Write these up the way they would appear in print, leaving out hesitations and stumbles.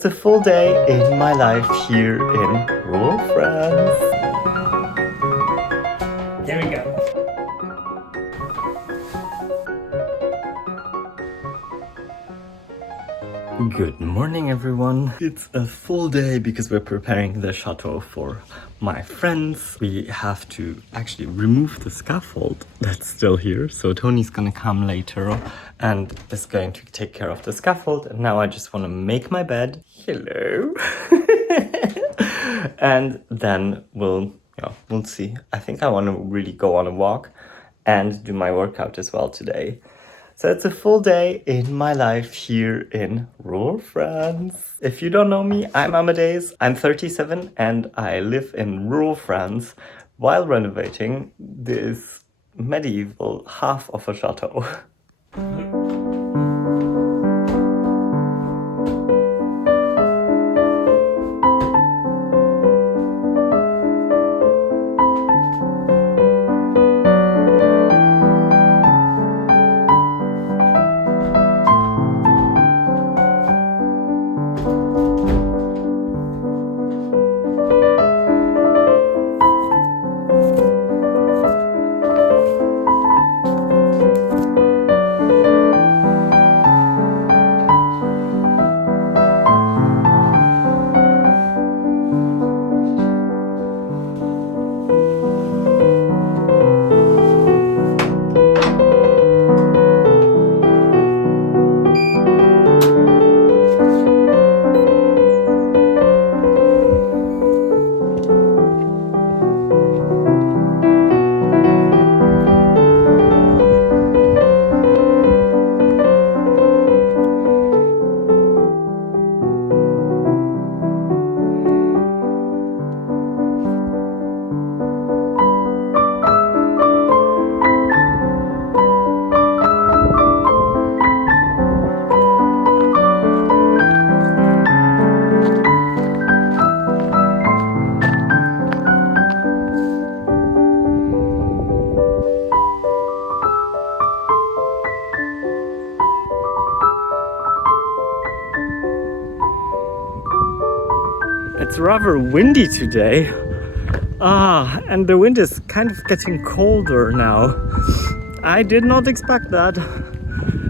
It's a full day in my life here in rural France. There we go. Good morning, everyone. It's a full day because we're preparing the chateau for my friends. We have to actually remove the scaffold that's still here. So Tony's gonna come later and is going to take care of the scaffold. And now I just want to make my bed. Hello. And then we'll see. I think I want to really go on a walk and do my workout as well today. So it's a full day in my life here in rural France. If you don't know me, I'm Amadeus. I'm 37 and I live in rural France while renovating this medieval half of a chateau. It's rather windy today. And the wind is kind of getting colder now. I did not expect that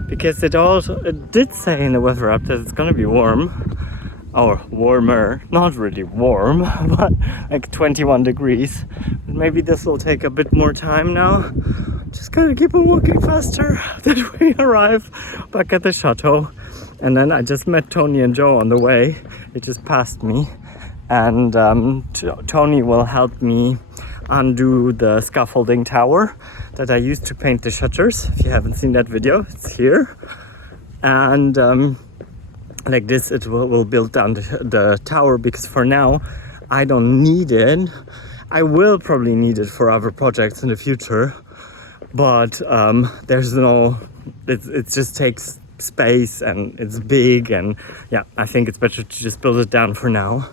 because it did say in the weather app that it's gonna be warm or warmer, not really warm, but like 21 degrees. Maybe this will take a bit more time now. Just gotta keep on walking faster that we arrive back at the chateau. And then I just met Tony and Joe on the way. They just passed me. And Tony will help me undo the scaffolding tower that I used to paint the shutters. If you haven't seen that video, it's here. And like this, it will build down the tower because for now, I don't need it. I will probably need it for other projects in the future. But there's no, it just takes space and it's big. And yeah, I think it's better to just build it down for now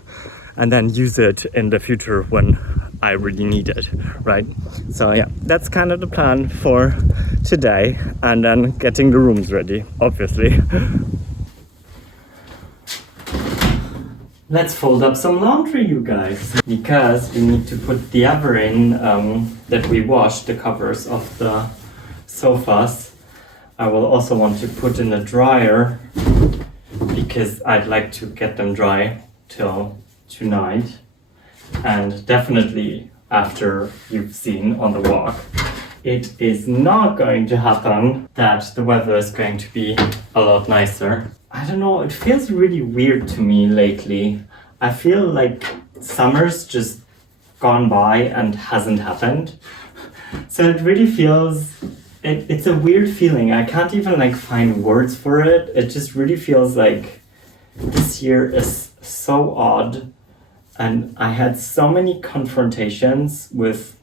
and then use it in the future when I really need it, right? So yeah, that's kind of the plan for today, and then getting the rooms ready, obviously. Let's fold up some laundry, you guys, because we need to put the other in that we washed, the covers of the sofas. I will also want to put in the dryer because I'd like to get them dry till tonight, and definitely after you've seen on the walk, it is not going to happen that the weather is going to be a lot nicer. I don't know, it feels really weird to me lately. I feel like summer's just gone by and hasn't happened. So it really feels, it's a weird feeling. I can't even like find words for it. It just really feels like this year is so odd. And I had so many confrontations with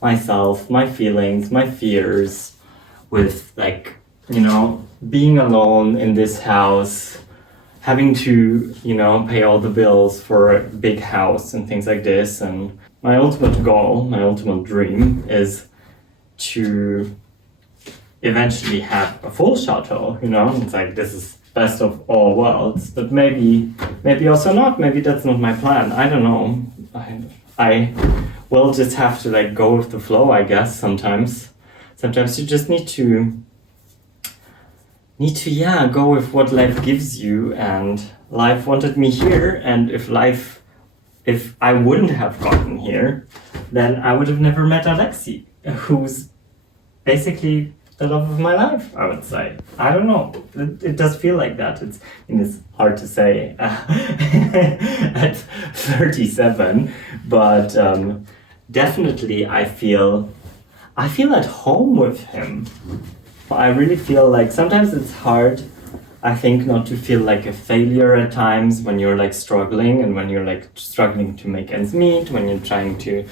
myself, my feelings, my fears, with like, being alone in this house, having to, pay all the bills for a big house and things like this. And my ultimate goal, my ultimate dream is to eventually have a full chateau, It's like, this is best of all worlds, but maybe also not. Maybe that's not my plan. I don't know. I will just have to like go with the flow, I guess. Sometimes you just need to go with what life gives you, and life wanted me here, and if I wouldn't have gotten here, then I would have never met Alexi, who's basically the love of my life, I would say. I don't know. It does feel like that. It's hard to say at 37, but definitely I feel at home with him. I really feel like sometimes it's hard, I think, not to feel like a failure at times when you're like struggling, and when you're like struggling to make ends meet, when you're trying to,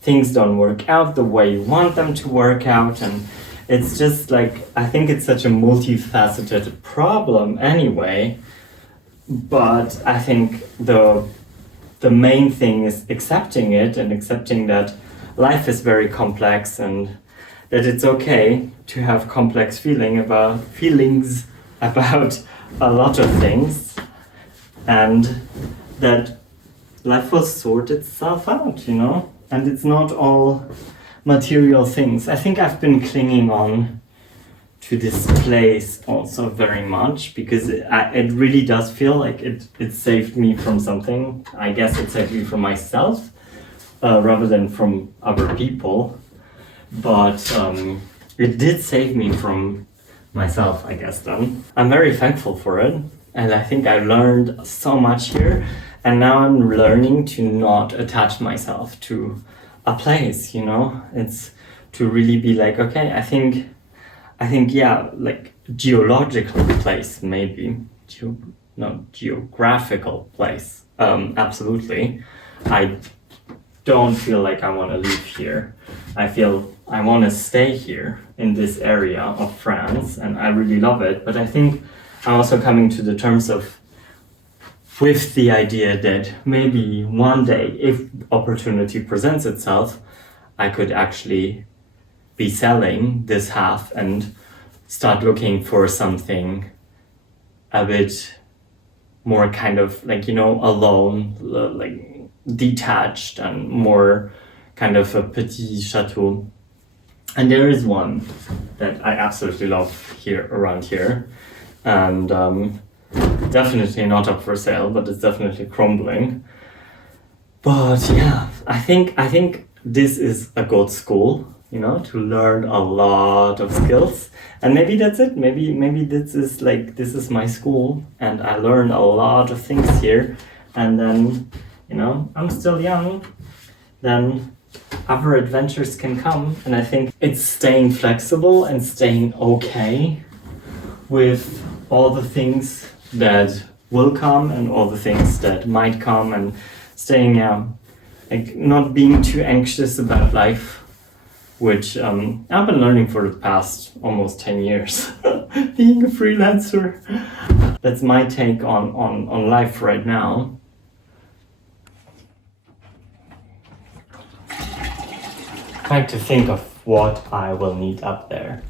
things don't work out the way you want them to work out. And it's just like, I think it's such a multifaceted problem anyway. But I think the main thing is accepting it, and accepting that life is very complex, and that it's okay to have complex feelings about a lot of things, and that life will sort itself out, and it's not all material things. I think I've been clinging on to this place also very much, because it really does feel like it saved me from something. I guess it saved me from myself rather than from other people. But it did save me from myself, I guess, then. I'm very thankful for it, and I think I learned so much here, and now I'm learning to not attach myself to a place, It's to really be like, okay, I think yeah, like geological place, maybe. Geographical place. Absolutely. I don't feel like I want to leave here. I feel I want to stay here in this area of France, and I really love it. But I think I'm also coming to the terms with the idea that maybe one day, if opportunity presents itself, I could actually be selling this half and start looking for something a bit more kind of like, alone, like detached, and more kind of a petit chateau. And there is one that I absolutely love around here, and definitely not up for sale, but it's definitely crumbling. But yeah, I think this is a good school, to learn a lot of skills, and maybe that's it. Maybe this is my school, and I learn a lot of things here, and then I'm still young, then other adventures can come. And I think it's staying flexible and staying okay with all the things that will come and all the things that might come, and staying like not being too anxious about life, which I've been learning for the past almost 10 years being a freelancer. That's my take on life right now. Trying to think of what I will need up there.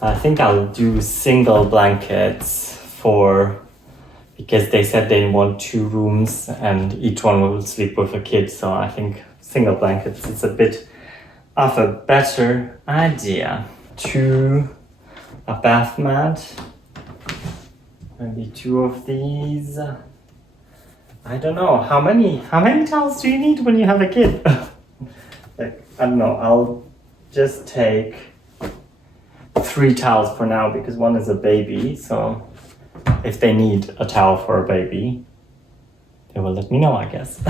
I think I'll do single blankets because they said they want 2 rooms and each one will sleep with a kid. So I think single blankets is a bit of a better idea. 2, a bath mat, maybe 2 of these. I don't know, how many towels do you need when you have a kid? Like, I don't know, I'll just take 3 towels for now, because one is a baby, so if they need a towel for a baby, they will let me know, I guess.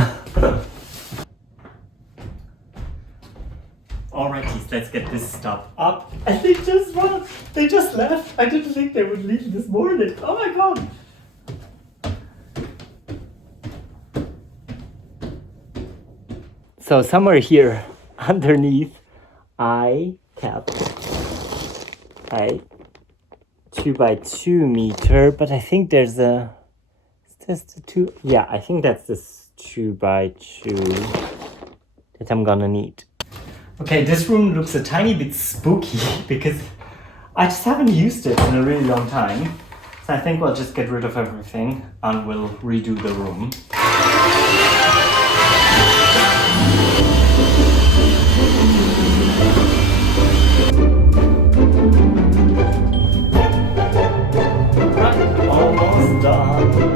Alrighty, let's get this stuff up. And they just left. I didn't think they would leave this morning. Oh my god. So somewhere here underneath, I kept a 2x2 meter, but I think there's is this the 2? Yeah, I think that's this 2x2 that I'm gonna need. Okay, this room looks a tiny bit spooky because I just haven't used it in a really long time. I think we'll just get rid of everything and we'll redo the room. Right, almost done.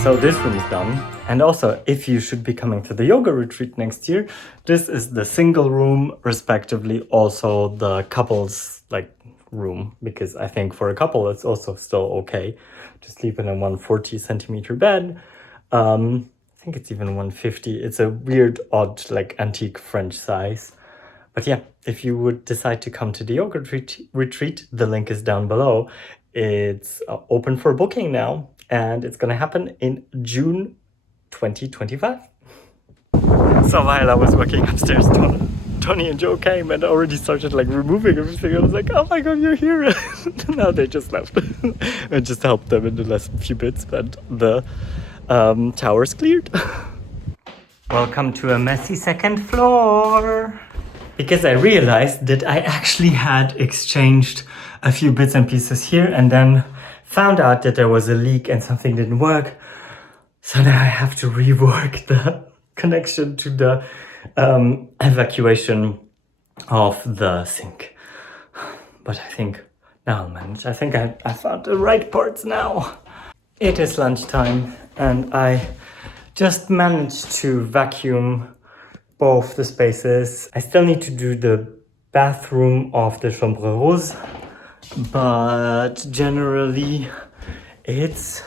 So this room is done. And also, if you should be coming to the yoga retreat next year, this is the single room, respectively, also the couples room, because I think for a couple it's also still okay to sleep in a 140 centimeter bed. I think it's even 150. It's a weird, odd, antique French size. But yeah, if you would decide to come to the yoga retreat, the link is down below. It's open for booking now, and it's gonna happen in June 2025. So while I was working upstairs, Tony and Joe came and already started removing everything. I was like, oh my god, you're here. Now they just left. I just helped them in the last few bits, but the tower's cleared. Welcome to a messy second floor. Because I realized that I actually had exchanged a few bits and pieces here and then found out that there was a leak and something didn't work. So now I have to rework the connection to the evacuation of the sink. But I think now I'll manage. I think I found the right parts now. It is lunchtime and I just managed to vacuum both the spaces. I still need to do the bathroom of the chambre rose, but generally it's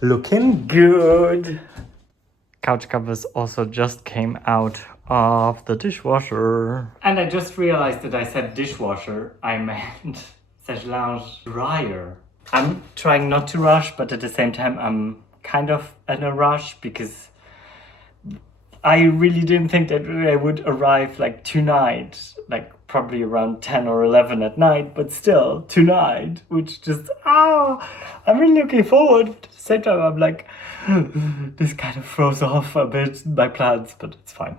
looking good. Couch covers also just came out of the dishwasher. And I just realized that I said dishwasher, I meant sèche-linge dryer. I'm trying not to rush, but at the same time I'm kind of in a rush because I really didn't think that I would arrive tonight, probably around 10 or 11 at night, but still tonight, which just, I'm really looking forward. At the same time, I'm this kind of throws off a bit my plans, but it's fine.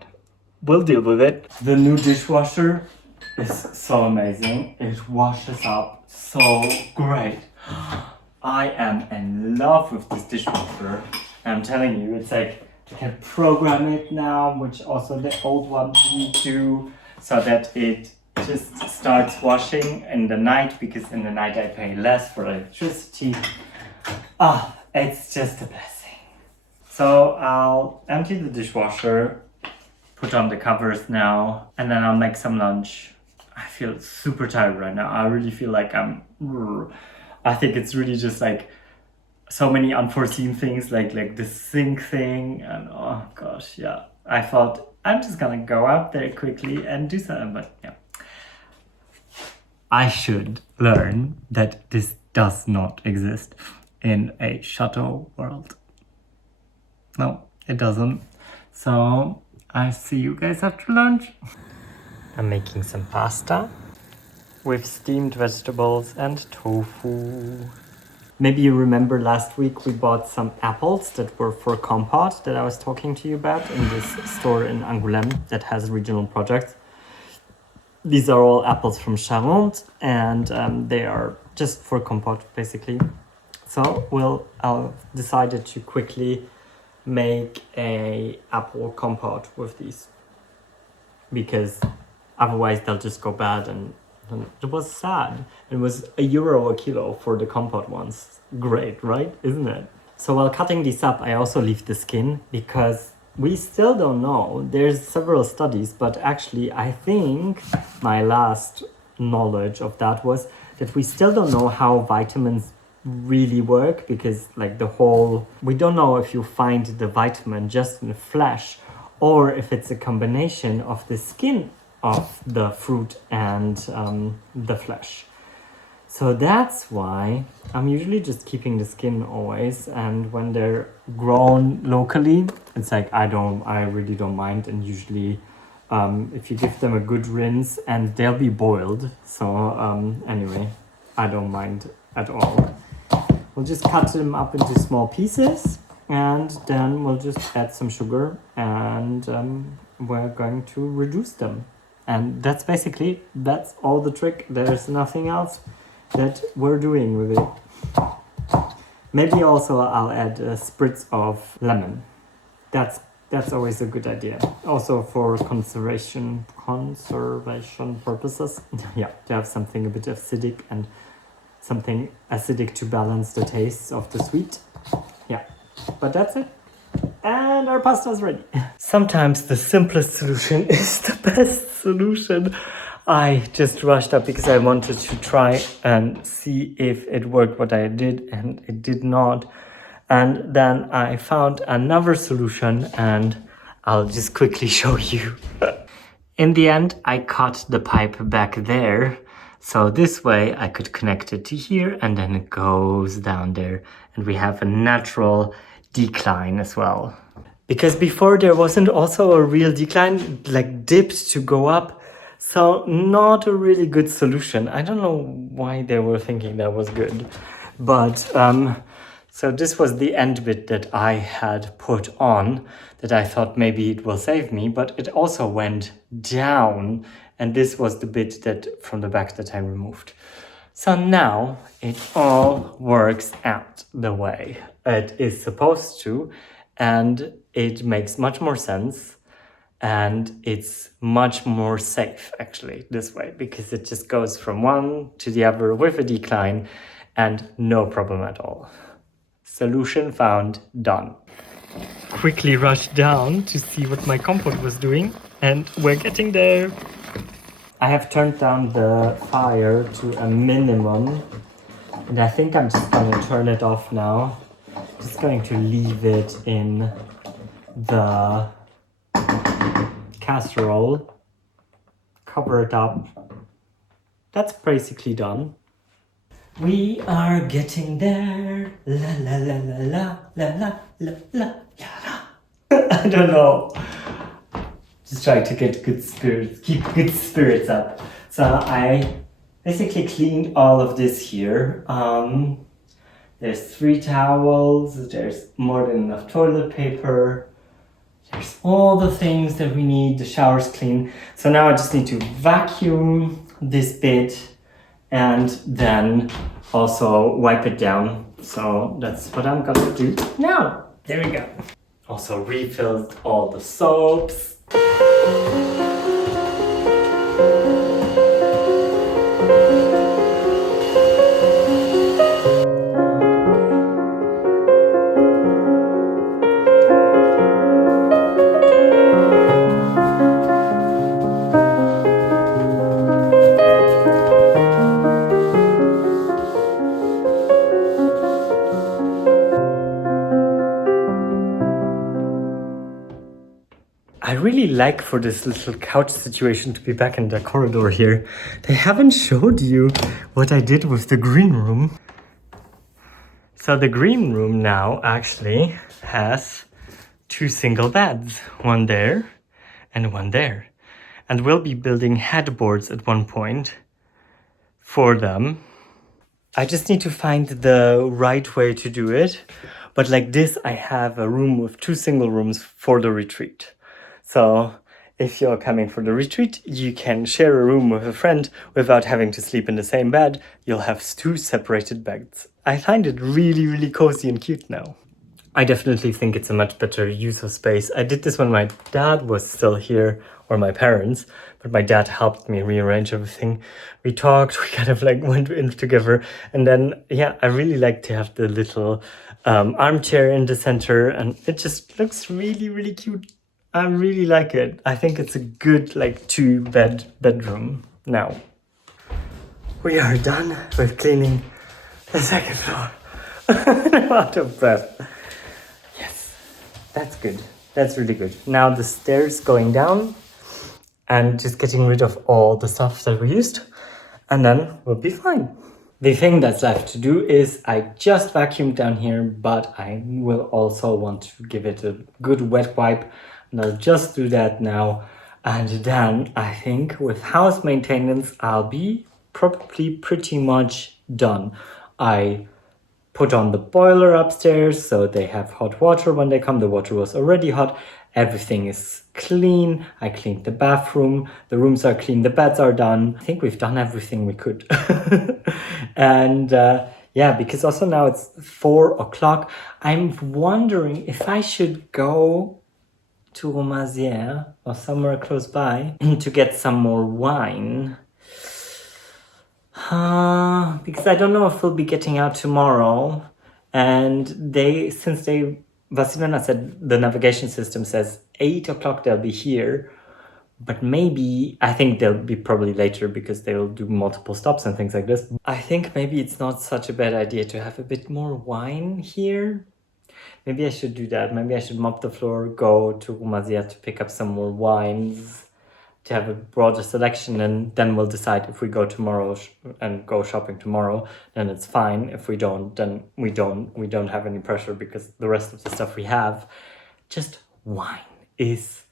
We'll deal with it. The new dishwasher is so amazing. It washes up so great. I am in love with this dishwasher. I'm telling you, it's you can program it now, which also the old one didn't do, so that it just starts washing in the night, because in the night I pay less for electricity. It's just a blessing. So I'll empty the dishwasher, put on the covers now, and then I'll make some lunch. I feel super tired right now. I really feel I think it's really just so many unforeseen things, like the sink thing, and oh gosh, yeah. I thought I'm just gonna go out there quickly and do something, but yeah. I should learn that this does not exist in a Chateau world. No, it doesn't. So I see you guys after lunch. I'm making some pasta with steamed vegetables and tofu. Maybe you remember last week we bought some apples that were for Compote that I was talking to you about in this store in Angoulême that has regional projects. These are all apples from Charente and they are just for Compote basically. So I'll decided to quickly make a apple compote with these because otherwise they'll just go bad, and it was sad. It was €1 a kilo for the compote ones. Great, right? Isn't it? So while cutting these up, I also leave the skin because we still don't know. There's several studies, but actually I think my last knowledge of that was that we still don't know how vitamins really work, because we don't know if you find the vitamin just in the flesh or if it's a combination of the skin of the fruit and the flesh. So that's why I'm usually just keeping the skin always, and when they're grown locally, it's like I really don't mind, and usually if you give them a good rinse, and they'll be boiled, so anyway, I don't mind at all. We'll just cut them up into small pieces, and then we'll just add some sugar, and we're going to reduce them. And that's all the trick. There's nothing else that we're doing with it. Maybe also I'll add a spritz of lemon. That's always a good idea. Also for conservation purposes. Yeah, to have something a bit acidic and something acidic to balance the tastes of the sweet. Yeah, but that's it. And our pasta is ready. Sometimes the simplest solution is the best solution. I just rushed up because I wanted to try and see if it worked what I did, and it did not. And then I found another solution, and I'll just quickly show you. In the end, I cut the pipe back there. So this way I could connect it to here, and then it goes down there. And we have a natural decline as well. Because before there wasn't also a real decline, like dipped to go up. So not a really good solution. I don't know why they were thinking that was good. But so this was the end bit that I had put on, that I thought maybe it will save me, but it also went down. And this was the bit that from the back that I removed. So now it all works out the way it is supposed to, and it makes much more sense, and it's much more safe actually this way, because it just goes from one to the other with a decline and no problem at all. Solution found, done. Quickly rushed down to see what my compote was doing, and we're getting there. I have turned down the fire to a minimum, and I think I'm just going to turn it off now. Just going to leave it in the casserole, cover it up. That's basically done. We are getting there. La la la la la la la la la. I don't know. Just trying to get good spirits, keep good spirits up. So I basically cleaned all of this here. There's 3 towels, there's more than enough toilet paper, there's all the things that we need, the shower's clean. So now I just need to vacuum this bit and then also wipe it down. So that's what I'm gonna do now. There we go. Also refilled all the soaps. I really like for this little couch situation to be back in the corridor here. They haven't showed you what I did with the green room. So the green room now actually has 2 single beds, one there and one there. And we'll be building headboards at one point for them. I just need to find the right way to do it. But like this, I have a room with 2 single rooms for the retreat. So if you're coming for the retreat, you can share a room with a friend without having to sleep in the same bed. You'll have 2 separated beds. I find it really, really cozy and cute now. I definitely think it's a much better use of space. I did this when my dad was still here, or my parents, but my dad helped me rearrange everything. We talked, we kind of like went in together. And then, yeah, I really like to have the little armchair in the center, and it just looks really, really cute. I really like it. I think it's a good like 2-bedroom now. We are done with cleaning the second floor. I'm out of breath. Yes, that's good. That's really good. Now the stairs going down and just getting rid of all the stuff that we used, and then we'll be fine. The thing that's left to do is I just vacuumed down here, but I will also want to give it a good wet wipe, and I'll just do that now. And then I think with house maintenance, I'll be probably pretty much done. I put on the boiler upstairs so they have hot water when they come. The water was already hot. Everything is clean. I cleaned the bathroom. The rooms are clean. The beds are done. I think we've done everything we could. And yeah, because also now it's 4 o'clock. I'm wondering if I should go to Romazière or somewhere close by to get some more wine. Because I don't know if we'll be getting out tomorrow. And Vasilina said the navigation system says 8 o'clock they'll be here. But maybe, I think they'll be probably later because they'll do multiple stops and things like this. I think maybe it's not such a bad idea to have a bit more wine here. Maybe I should do that. Maybe I should mop the floor, go to Romazière to pick up some more wines, to have a broader selection, and then we'll decide if we go tomorrow and go shopping tomorrow, then it's fine. If we don't, then we don't have any pressure because the rest of the stuff we have. Just wine is,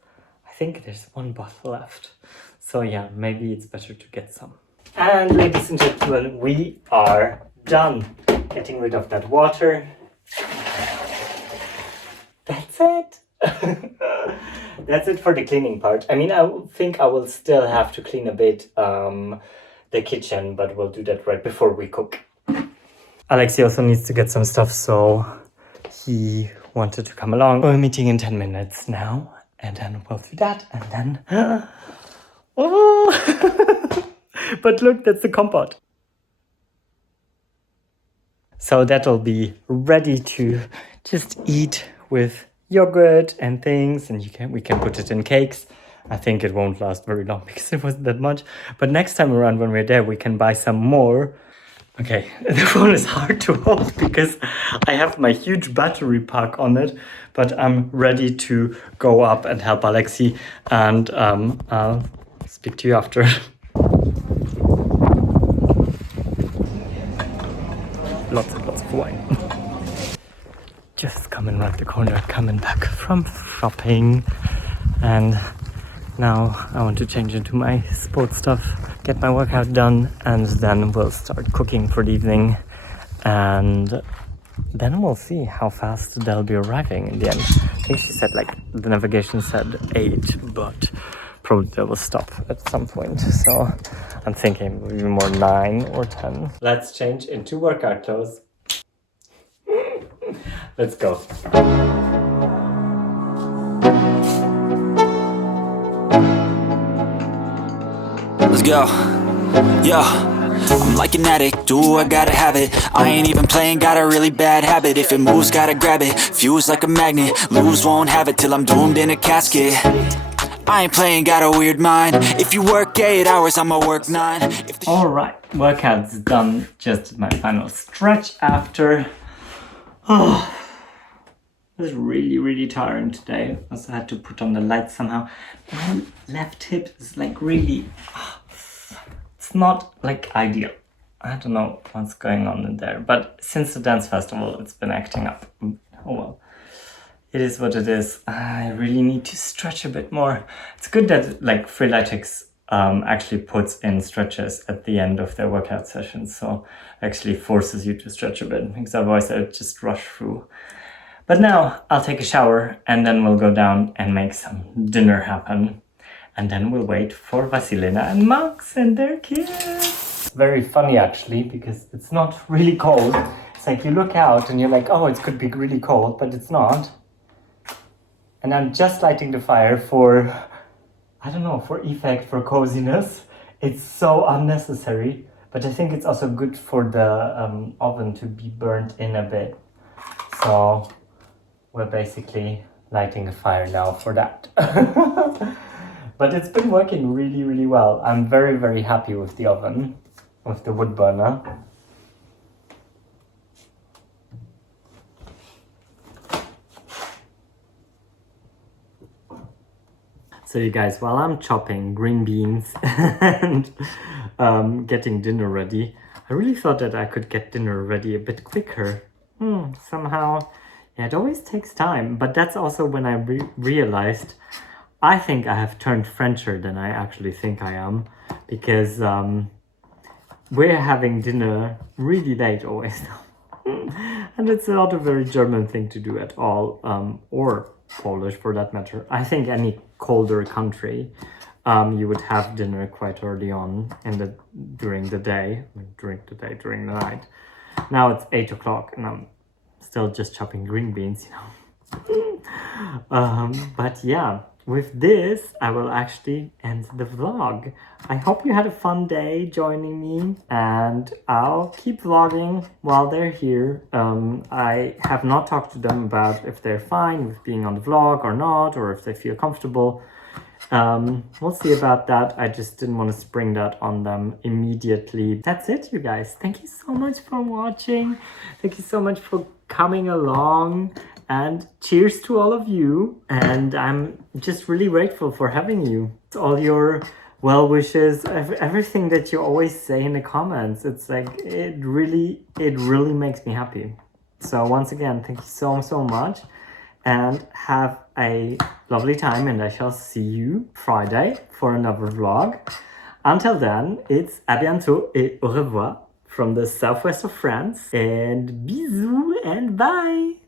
I think there's one bottle left. So yeah, maybe it's better to get some. And ladies and gentlemen, we are done getting rid of that water. That's it. That's it for the cleaning part. I mean, I think I will still have to clean a bit the kitchen, but we'll do that right before we cook. Alexei also needs to get some stuff, so he wanted to come along. We're meeting in 10 minutes now, and then we'll do that, and then... Oh! But look, that's the compote. So that'll be ready to just eat with yogurt and things, and we can put it in cakes. I think it won't last very long because it wasn't that much. But next time around when we're there, we can buy some more. Okay, the phone is hard to hold because I have my huge battery pack on it, but I'm ready to go up and help Alexei, and I'll speak to you after. Lots of wine. Just coming around the corner, coming back from shopping, and now I want to change into my sports stuff, get my workout done, and then we'll start cooking for the evening, and then we'll see how fast they'll be arriving in the end. I think she said, like, the navigation said 8, but probably they will stop at some point, so I'm thinking maybe more 9 or 10. Let's change into workout clothes. Let's go. Let's go. Yo, I'm like an addict, do I gotta have it. I ain't even playing, got a really bad habit. If it moves, gotta grab it, fuse like a magnet. Lose, won't have it till I'm doomed in a casket. I ain't playing, got a weird mind. If you work 8 hours, I'ma work 9. Alright, workout's done. Just my final stretch after. Oh, it was really tiring today. Also had to put on the lights somehow. My left hip is like really... it's not like ideal. I don't know what's going on in there. But since the dance festival, it's been acting up. Oh well. It is what it is. I really need to stretch a bit more. It's good that like Freeletics actually puts in stretches at the end of their workout sessions, so actually forces you to stretch a bit, because otherwise I would just rush through. But now I'll take a shower and then we'll go down and make some dinner happen. And then we'll wait for Vasilina and Max and their kids. It's very funny actually, because it's not really cold. It's like you look out and you're like, oh, it could be really cold, but it's not. And I'm just lighting the fire for, I don't know, for effect, for coziness. It's so unnecessary, but I think it's also good for the oven to be burnt in a bit. So we're basically lighting a fire now for that. But it's been working really well. I'm very happy with the oven, with the wood burner. So you guys, while I'm chopping green beans and getting dinner ready, I really thought that I could get dinner ready a bit quicker. Somehow, yeah, it always takes time. But that's also when I realized I think I have turned Frencher than I actually think I am, because we're having dinner really late always. And it's not a very German thing to do at all, or Polish for that matter. I think any colder country, you would have dinner quite early on during the night. Now it's 8 o'clock and I'm still just chopping green beans, but yeah, with this, I will actually end the vlog. I hope you had a fun day joining me, and I'll keep vlogging while they're here. I have not talked to them about if they're fine with being on the vlog or not, or if they feel comfortable. We'll see about that. I just didn't want to spring that on them immediately. That's it, you guys. Thank you so much for watching. Thank you so much for coming along. And cheers to all of you. And I'm just really grateful for having you. All your well wishes, everything that you always say in the comments. It's like, it really makes me happy. So once again, thank you so much. And have a lovely time. And I shall see you Friday for another vlog. Until then, it's à bientôt et au revoir from the southwest of France. And bisous and bye.